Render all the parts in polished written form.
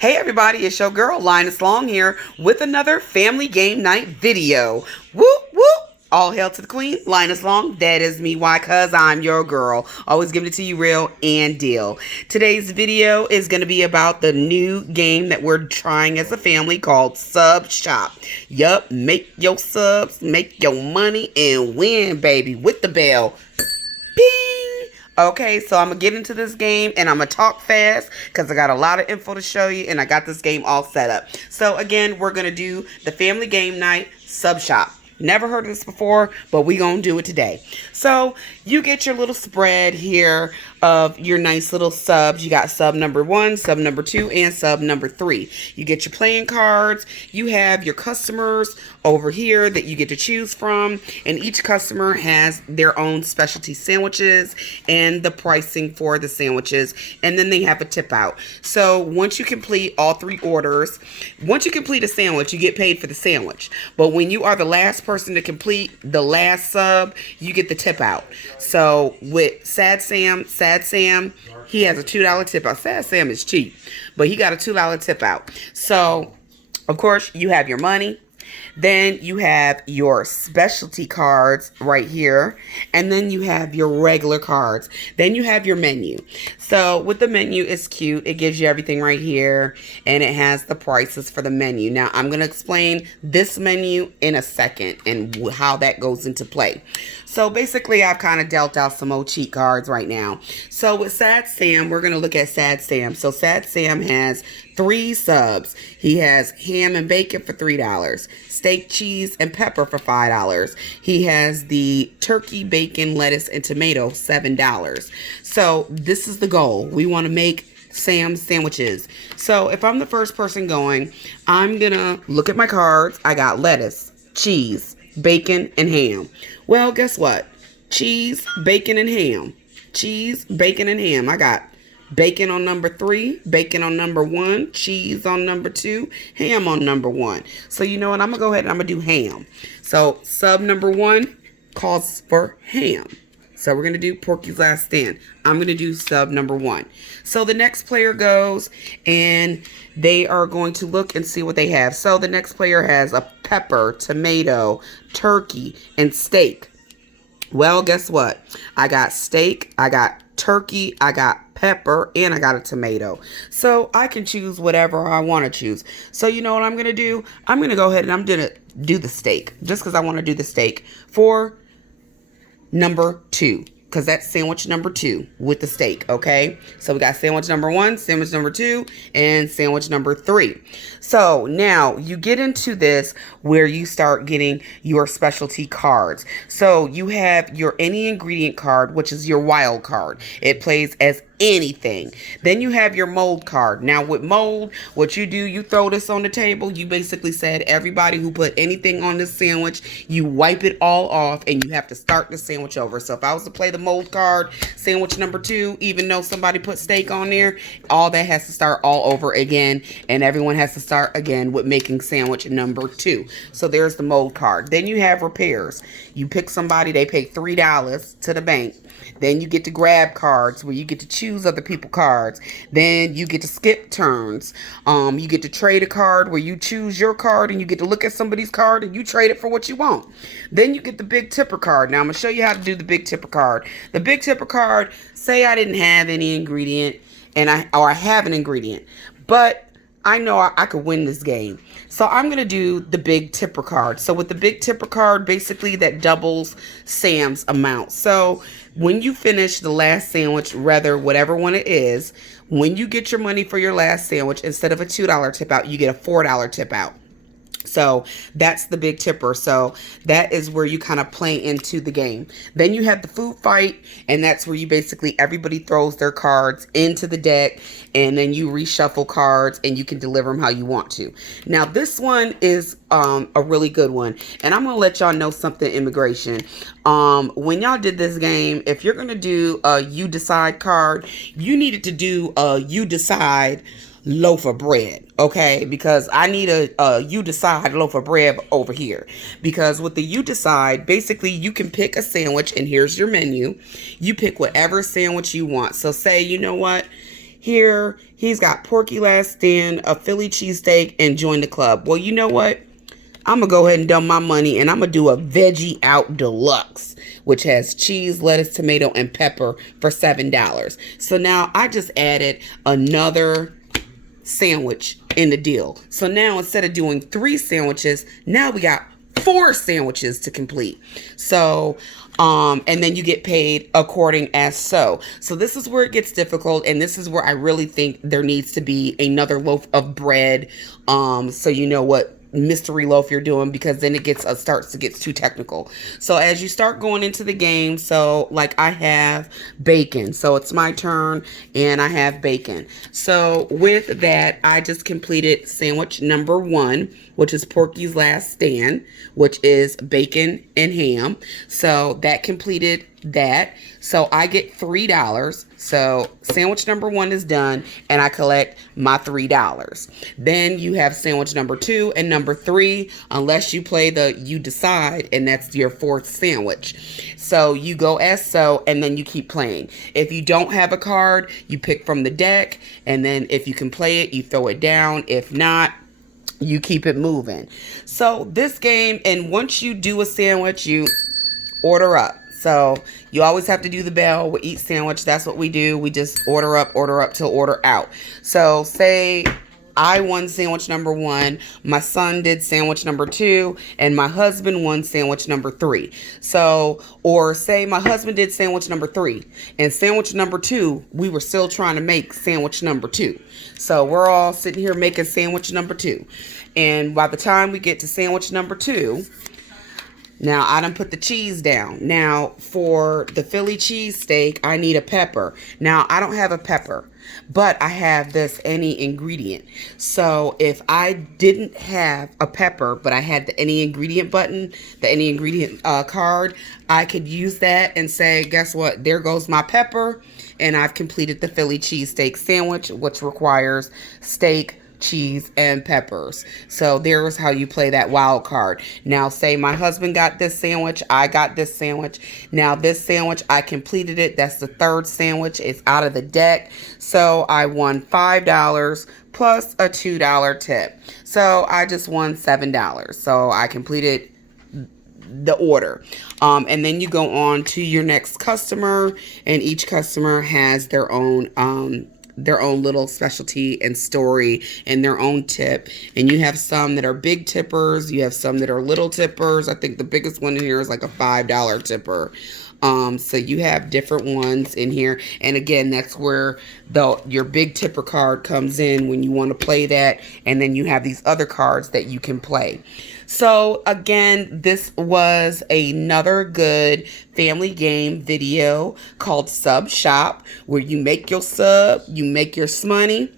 Hey everybody, it's your girl Lioness Long here with another family game night video. Whoop whoop! All hail to the queen, Lioness Long. That is me. Why? Cause I'm your girl. Always giving it to you real and deal. Today's video is going to be about the new game that we're trying as a family called Sub Shop. Yup, make your subs, make your money, and win, baby, with the bell. Bing! Okay, so I'm going to get into this game and I'm going to talk fast because I got a lot of info to show you and I got this game all set up. So again, we're going to do the family game night sub shop. Never heard of this before, but we going to do it today. So you get your little spread here of your nice little subs. You got sub number 1, sub number 2, and sub number 3. You get your playing cards. You have your customers over here that you get to choose from. And each customer has their own specialty sandwiches and the pricing for the sandwiches. And then they have a tip out. So once you complete all 3 orders, once you complete a sandwich, you get paid for the sandwich. But when you are the last person to complete the last sub, you get the tip out. So with Sad Sam, he has a $2 tip out. Sad Sam is cheap, but he got a $2 tip out. So of course you have your money. Then you have your specialty cards right here. And then you have your regular cards. Then you have your menu. So with the menu, it's cute. It gives you everything right here. And it has the prices for the menu. Now, I'm going to explain this menu in a second and how that goes into play. So basically, I've kind of dealt out some old cheat cards right now. So with Sad Sam, we're going to look at Sad Sam. So Sad Sam has 3 subs. He has ham and bacon for $3. Steak, cheese, and pepper for $5. He has the turkey, bacon, lettuce, and tomato, $7. So this is the goal. We want to make Sam's sandwiches. So if I'm the first person going, I'm going to look at my cards. I got lettuce, cheese, bacon, and ham. Well, guess what? Cheese, bacon, and ham. Cheese, bacon, and ham. I got bacon on number 3, bacon on number 1, cheese on number 2, ham on number 1. So you know what? I'm going to go ahead and I'm going to do ham. So sub number 1 calls for ham. So we're going to do Porky's Last Stand. I'm going to do sub number 1. So the next player goes and they are going to look and see what they have. So the next player has a pepper, tomato, turkey, and steak. Well, guess what? I got steak, I got turkey, I got pepper, and I got a tomato. So I can choose whatever I want to choose. So you know what I'm going to do? I'm going to go ahead and I'm going to do the steak. Just because I want to do the steak for number 2. Because that's sandwich number 2 with the steak, okay? So we got sandwich number 1, sandwich number 2, and sandwich number 3. So now you get into this where you start getting your specialty cards. So you have your any ingredient card, which is your wild card. It plays as anything. Then you have your mold card. Now with mold, what you do, you throw this on the table. You basically said everybody who put anything on this sandwich, you wipe it all off and you have to start the sandwich over. So if I was to play the mold card, sandwich number 2, even though somebody put steak on there, all that has to start all over again and everyone has to start again with making sandwich number 2. So there's the mold card. Then you have repairs. You pick somebody, they pay $3 to the bank. Then you get to grab cards where you get to choose other people's cards. Then you get to skip turns. You get to trade a card where you choose your card and you get to look at somebody's card and you trade it for what you want. Then you get the big tipper card. Now I'm going to show you how to do the big tipper card. The big tipper card, say I didn't have any ingredient and I have an ingredient, but I know I could win this game. So I'm going to do the big tipper card. So with the big tipper card, basically that doubles Sam's amount. So when you finish the last sandwich, whatever one it is, when you get your money for your last sandwich, instead of a $2 tip out, you get a $4 tip out. So that's the big tipper. So that is where you kind of play into the game. Then you have the food fight, and that's where you basically everybody throws their cards into the deck, and then you reshuffle cards, and you can deliver them how you want to. Now this one is a really good one, and I'm gonna let y'all know something. Immigration. When y'all did this game, if you're gonna do a you decide card, you needed to do a you decide loaf of bread, okay? Because I need a you decide loaf of bread over here. Because with the you decide, basically you can pick a sandwich, and here's your menu. You pick whatever sandwich you want. So say, you know what? Here, he's got Porky Last Stand, a Philly cheesesteak, and join the club. Well, you know what? I'm going to go ahead and dump my money, and I'm going to do a Veggie Out Deluxe, which has cheese, lettuce, tomato, and pepper for $7. So now I just added another sandwich in the deal. So now instead of doing 3 sandwiches, now we got 4 sandwiches to complete. So, and then you get paid according as so. So this is where it gets difficult, and this is where I really think there needs to be another loaf of bread. So you know what mystery loaf you're doing, because then it starts to get too technical. So as you start going into the game, so like I have bacon, so it's my turn and I have bacon. So with that, I just completed sandwich number 1, which is Porky's Last Stand, which is bacon and ham. So that completed that. So I get $3. So sandwich number 1 is done, and I collect my $3. Then you have sandwich number 2 and number 3, unless you play the you decide, and that's your 4th sandwich. So you go as so, and then you keep playing. If you don't have a card, you pick from the deck, and then if you can play it, you throw it down. If not, you keep it moving. So this game, and once you do a sandwich, you order up. So you always have to do the bell with each sandwich. That's what we do. We just order up till order out. So say I won sandwich number 1, my son did sandwich number 2, and my husband won sandwich number 3. So, or say my husband did sandwich number 3, and sandwich number 2, we were still trying to make sandwich number 2. So we're all sitting here making sandwich number 2. And by the time we get to sandwich number 2, now, I done put the cheese down. Now, for the Philly cheesesteak, I need a pepper. Now, I don't have a pepper, but I have this any ingredient. So, if I didn't have a pepper, but I had the any ingredient button, the any ingredient card, I could use that and say, guess what? There goes my pepper, and I've completed the Philly cheesesteak sandwich, which requires steak, cheese, and peppers. So there's how you play that wild card. Now say my husband got this sandwich, I got this sandwich. Now this sandwich, I completed it. That's the 3rd sandwich. It's out of the deck. So I won $5 plus a $2 tip. So I just won $7. So I completed the order. And then you go on to your next customer, and each customer has their own little specialty and story and their own tip. And you have some that are big tippers. You have some that are little tippers. I think the biggest one in here is like a $5 tipper. So you have different ones in here. And again, that's where your big tipper card comes in when you want to play that. And then you have these other cards that you can play. So again, this was another good family game video called Sub Shop, where you make your sub, you make your smoney,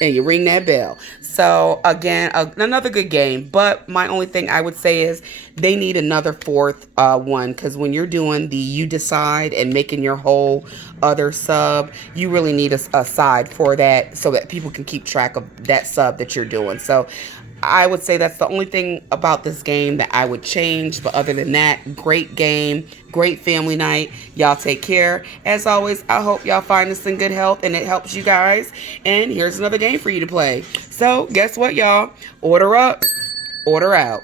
and you ring that bell. So again, another good game. But my only thing I would say is they need another 4th one, because when you're doing the you decide and making your whole other sub, you really need a side for that, so that people can keep track of that sub that you're doing. So I would say that's the only thing about this game that I would change. But other than that, great game, great family night. Y'all take care. As always, I hope y'all find this in good health and it helps you guys. And here's another game for you to play. So guess what, y'all? Order up, order out.